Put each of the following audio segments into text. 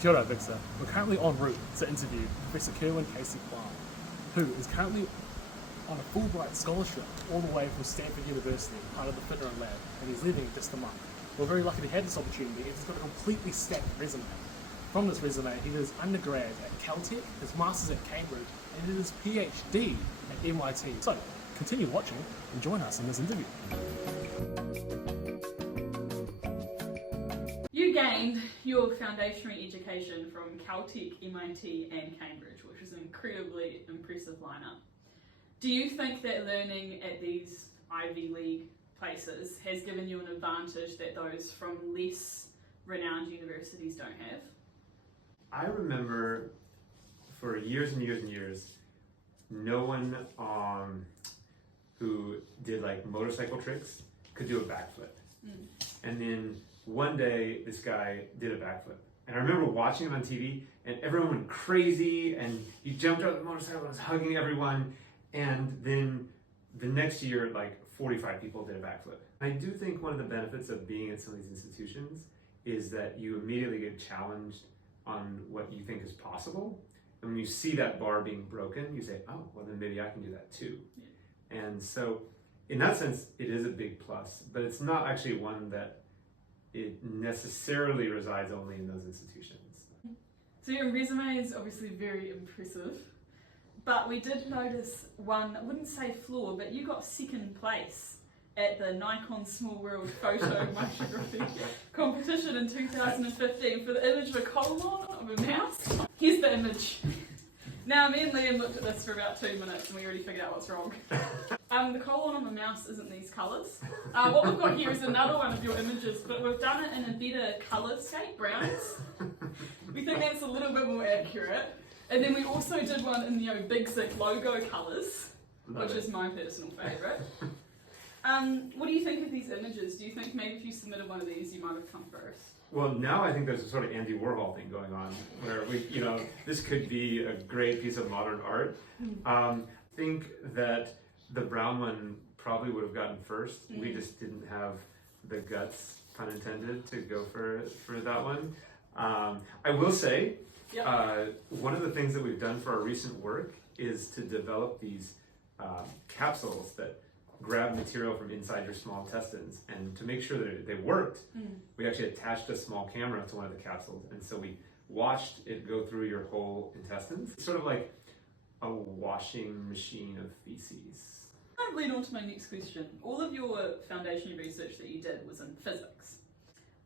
Kia ora, OBiGSA. We're currently en route to interview Professor KC Huang, who is currently on a Fulbright scholarship all the way from Stanford University, part of the Fineran lab, and he's leaving in just a month. We're very lucky to have this opportunity. He's got a completely stacked resume. From this resume, he did his undergrad at Caltech, his master's at Cambridge, and did his PhD at MIT. So, continue watching and join us in this interview. You gained your foundational education from Caltech, MIT and Cambridge, which is an incredibly impressive lineup. Do you think that learning at these Ivy League places has given you an advantage that those from less renowned universities don't have? I remember for years and years and years, no one who did like motorcycle tricks could do a backflip. And then one day this guy did a backflip. And I remember watching him on TV and everyone went crazy and he jumped out of the motorcycle and was hugging everyone. And then the next year, like 45 people did a backflip. I do think one of the benefits of being at some of these institutions is that you immediately get challenged on what you think is possible. And when you see that bar being broken, you say, oh, well then maybe I can do that too. Yeah. And so in that sense, it is a big plus, but it's not actually one that it necessarily resides only in those institutions. So your resume is obviously very impressive, but we did notice one, I wouldn't say flaw, but you got second place at the Nikon Small World Photo Micrography competition in 2015 for the image of a colon of a mouse. Here's the image. Now, me and Liam looked at this for about 2 minutes and we already figured out what's wrong. The colon of a mouse isn't these colours. What we've got here is another one of your images, but we've done it in a better colour scheme, browns. We think that's a little bit more accurate. And then we also did one in the OBiGSA logo colours, which is my personal favourite. What do you think of these images? Do you think maybe if you submitted one of these, you might have come first? Well, now I think there's a sort of Andy Warhol thing going on, where this could be a great piece of modern art. I think that the brown one probably would have gotten first. We just didn't have the guts, pun intended, to go for that one. I will say, one of the things that we've done for our recent work is to develop these capsules that grab material from inside your small intestines, and to make sure that they worked, we actually attached a small camera to one of the capsules, and so we watched it go through your whole intestines. It's sort of like a washing machine of feces. That lead on to my next question. All of your foundation research that you did was in physics.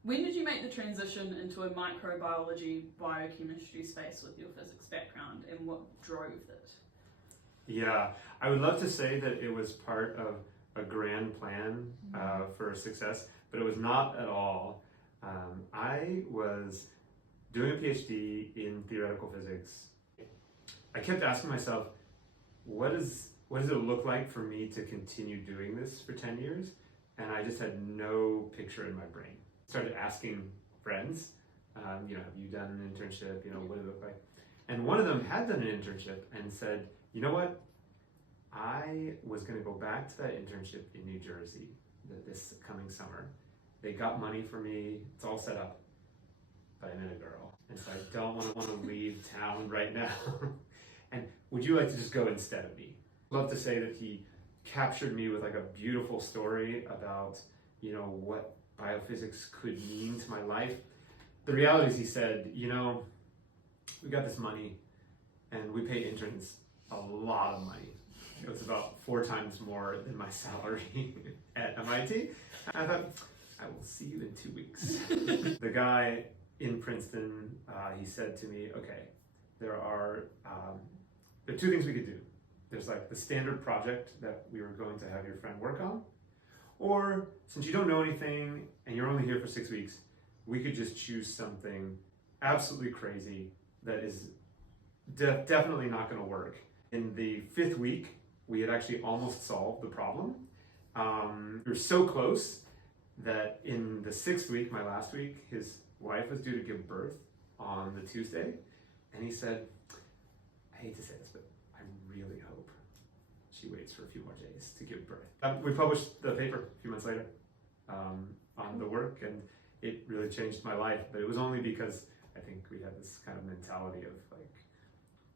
When did you make the transition into a microbiology, biochemistry space with your physics background, and what drove it? Yeah, I would love to say that it was part of a grand plan for success, but it was not at all. I was doing a PhD in theoretical physics. I kept asking myself, what does it look like for me to continue doing this for 10 years? And I just had no picture in my brain. Started asking friends, have you done an internship? What did it look like? And one of them had done an internship and said, you know what? I was going to go back to that internship in New Jersey this coming summer. They got money for me. It's all set up. But I met a girl. And so I don't want to leave town right now. And would you like to just go instead of me? I'd love to say that he captured me with like a beautiful story about, what biophysics could mean to my life. The reality is he said, we got this money and we pay interns a lot of money. It was about 4 times more than my salary at MIT. I thought, I will see you in 2 weeks. The guy in Princeton, he said to me, okay, there are 2 things we could do. There's like the standard project that we were going to have your friend work on, or since you don't know anything and you're only here for 6 weeks, we could just choose something absolutely crazy that is definitely not going to work. In the 5th week, we had actually almost solved the problem. We were so close that in the 6th week, my last week, his wife was due to give birth on the Tuesday. And he said, I hate to say this, but I really hope she waits for a few more days to give birth. We published the paper a few months later on the work, and it really changed my life. But it was only because I think we have this kind of mentality of like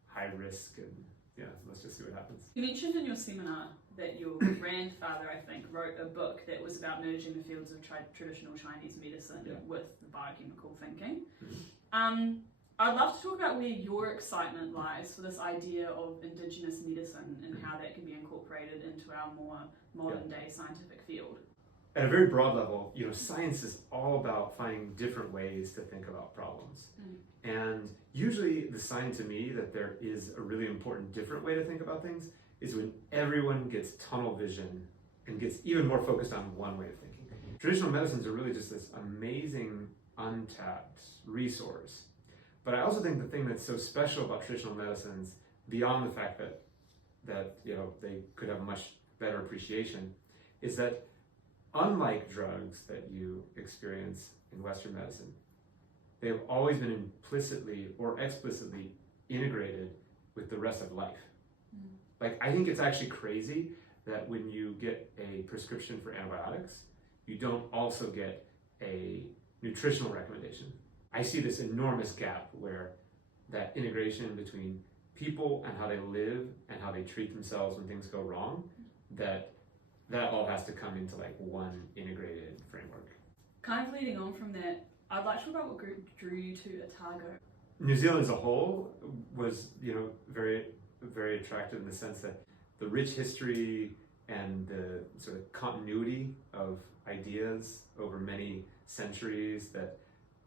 high risk and yeah, let's just see what happens. You mentioned in your seminar that your grandfather, I think, wrote a book that was about merging the fields of traditional Chinese medicine with the biochemical thinking. I'd love to talk about where your excitement lies for this idea of indigenous medicine and how that can be incorporated into our more modern day scientific field. At a very broad level, you know, science is all about finding different ways to think about problems. And usually the sign to me that there is a really important different way to think about things is when everyone gets tunnel vision and gets even more focused on one way of thinking. Traditional medicines are really just this amazing, untapped resource. But I also think the thing that's so special about traditional medicines, beyond the fact that you know they could have a much better appreciation, is that unlike drugs that you experience in Western medicine, they have always been implicitly or explicitly integrated with the rest of life. Like, I think it's actually crazy that when you get a prescription for antibiotics, you don't also get a nutritional recommendation. I see this enormous gap where that integration between people and how they live and how they treat themselves when things go wrong, that all has to come into like one integrated framework. Kind of leading on from that, I'd like to talk about what drew you to Otago. New Zealand as a whole was, you know, very, very attractive in the sense that the rich history and the sort of continuity of ideas over many centuries that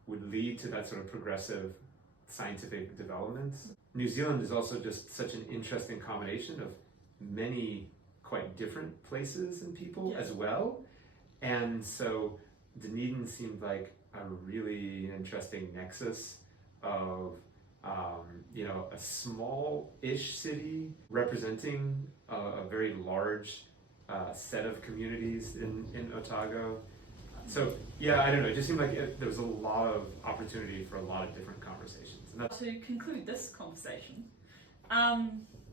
would lead to that sort of progressive scientific development. New Zealand is also just such an interesting combination of many quite different places and people as well. And so Dunedin seemed like a really interesting nexus of, you know, a small-ish city representing a very large set of communities in Otago. So yeah, I don't know, it just seemed like there was a lot of opportunity for a lot of different conversations. And To conclude this conversation,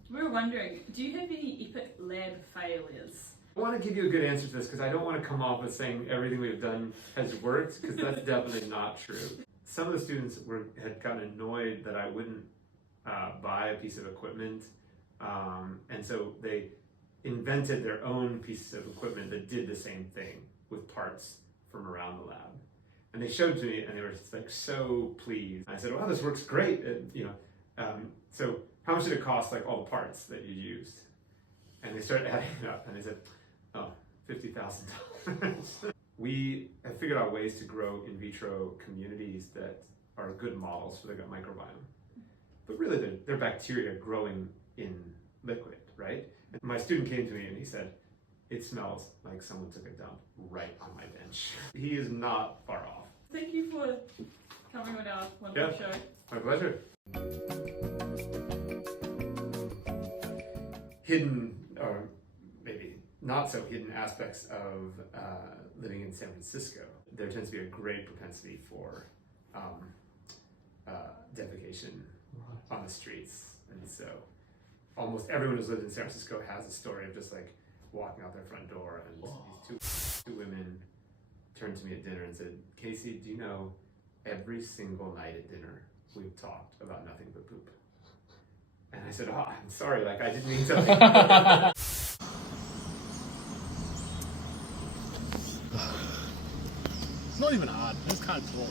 we were wondering, do you have any epic lab failures? I want to give you a good answer to this because I don't want to come off as saying everything we've done has worked, because that's definitely not true. Some of the students had gotten annoyed that I wouldn't buy a piece of equipment, and so they invented their own pieces of equipment that did the same thing with parts from around the lab. And they showed to me, and they were just like so pleased. I said, "Wow, this works great!" And, you know, so how much did it cost, like all the parts that you used? And they started adding it up, and they said, "Oh, $50,000." We have figured out ways to grow in vitro communities that are good models for the gut microbiome. But really, they're bacteria growing in liquid, right? And my student came to me and he said, "It smells like someone took a dump right on my bench." He is not far off. Thank you for coming on our wonderful show. My pleasure. Hidden, or maybe not so hidden aspects of living in San Francisco. There tends to be a great propensity for defecation on the streets. And so almost everyone who's lived in San Francisco has a story of just like walking out their front door and these two women turned to me at dinner and said, "Casey, do you know every single night at dinner we've talked about nothing but poop?" And I said, "Oh, I'm sorry, like I didn't mean to." It's not even hard, it's kind of cool.